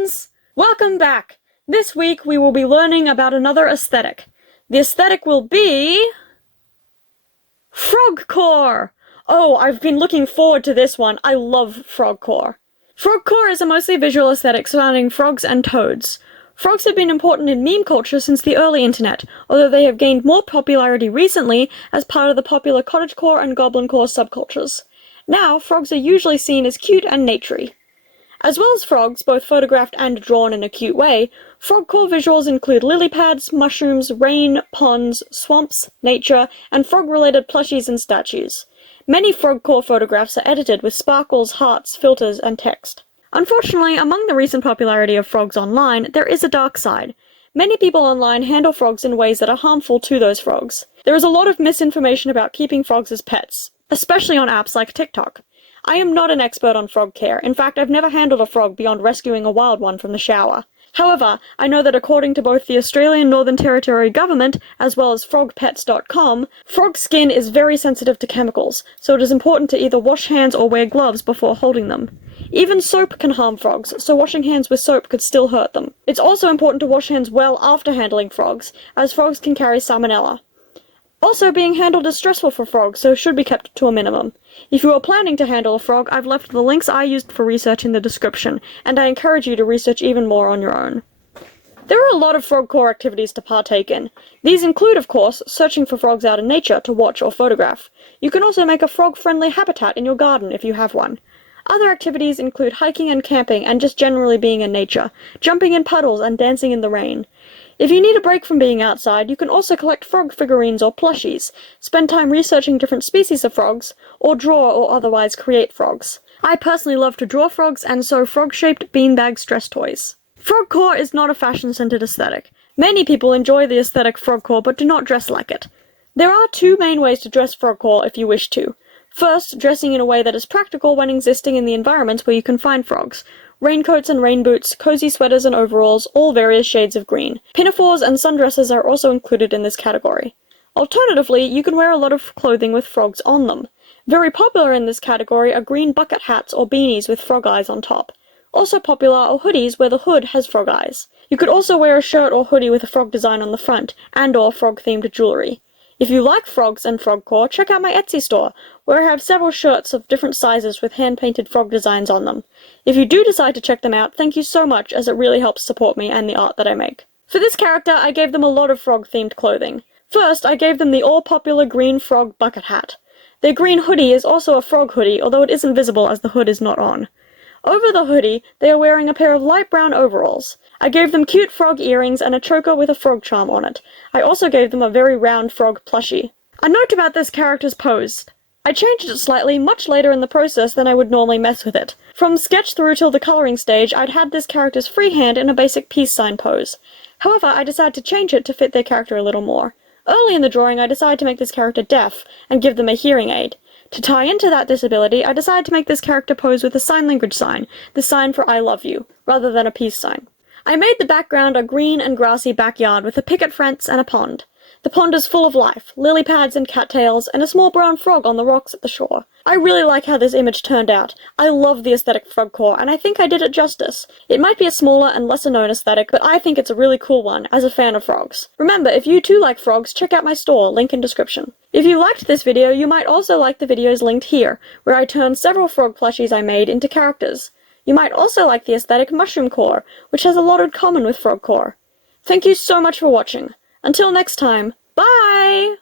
friends! Welcome back! This week we will be learning about another aesthetic. The aesthetic will be... Frogcore! Oh, I've been looking forward to this one. I love Frogcore. Frogcore is a mostly visual aesthetic surrounding frogs and toads. Frogs have been important in meme culture since the early internet, although they have gained more popularity recently as part of the popular cottagecore and goblincore subcultures. Now, frogs are usually seen as cute and naturey. As well as frogs, both photographed and drawn in a cute way, Frogcore visuals include lily pads, mushrooms, rain, ponds, swamps, nature, and frog-related plushies and statues. Many Frogcore photographs are edited with sparkles, hearts, filters, and text. Unfortunately, among the recent popularity of frogs online, there is a dark side. Many people online handle frogs in ways that are harmful to those frogs. There is a lot of misinformation about keeping frogs as pets, especially on apps like TikTok. I am not an expert on frog care. In fact, I've never handled a frog beyond rescuing a wild one from the shower. However, I know that according to both the Australian Northern Territory government, as well as frogpets.com, frog skin is very sensitive to chemicals, so it is important to either wash hands or wear gloves before holding them. Even soap can harm frogs, so washing hands with soap could still hurt them. It's also important to wash hands well after handling frogs, as frogs can carry salmonella. Also, being handled is stressful for frogs, so should be kept to a minimum. If you are planning to handle a frog, I've left the links I used for research in the description, and I encourage you to research even more on your own. There are a lot of Frogcore activities to partake in. These include, of course, searching for frogs out in nature to watch or photograph. You can also make a frog-friendly habitat in your garden if you have one. Other activities include hiking and camping and just generally being in nature, jumping in puddles and dancing in the rain. If you need a break from being outside, you can also collect frog figurines or plushies, spend time researching different species of frogs, or draw or otherwise create frogs. I personally love to draw frogs and sew frog-shaped beanbag stress toys. Frogcore is not a fashion-centered aesthetic. Many people enjoy the aesthetic Frogcore but do not dress like it. There are two main ways to dress Frogcore if you wish to. First, dressing in a way that is practical when existing in the environments where you can find frogs. Raincoats and rain boots, cozy sweaters and overalls, all various shades of green. Pinafores and sundresses are also included in this category. Alternatively, you can wear a lot of clothing with frogs on them. Very popular in this category are green bucket hats or beanies with frog eyes on top. Also popular are hoodies where the hood has frog eyes. You could also wear a shirt or hoodie with a frog design on the front, and/or frog-themed jewelry. If you like frogs and Frogcore, check out my Etsy store, where I have several shirts of different sizes with hand-painted frog designs on them. If you do decide to check them out, thank you so much, as it really helps support me and the art that I make. For this character, I gave them a lot of frog-themed clothing. First, I gave them the all-popular green frog bucket hat. Their green hoodie is also a frog hoodie, although it isn't visible as the hood is not on. Over the hoodie, they are wearing a pair of light brown overalls. I gave them cute frog earrings and a choker with a frog charm on it. I also gave them a very round frog plushie. A note about this character's pose. I changed it slightly much later in the process than I would normally mess with it. From sketch through till the colouring stage, I'd had this character's free hand in a basic peace sign pose. However, I decided to change it to fit their character a little more. Early in the drawing, I decided to make this character deaf and give them a hearing aid. To tie into that disability, I decided to make this character pose with a sign language sign, the sign for I love you, rather than a peace sign. I made the background a green and grassy backyard with a picket fence and a pond. The pond is full of life, lily pads and cattails, and a small brown frog on the rocks at the shore. I really like how this image turned out. I love the aesthetic Frogcore, and I think I did it justice. It might be a smaller and lesser known aesthetic, but I think it's a really cool one, as a fan of frogs. Remember, if you too like frogs, check out my store, link in description. If you liked this video, you might also like the videos linked here, where I turned several frog plushies I made into characters. You might also like the aesthetic Mushroomcore, which has a lot in common with Frogcore. Thank you so much for watching. Until next time, bye!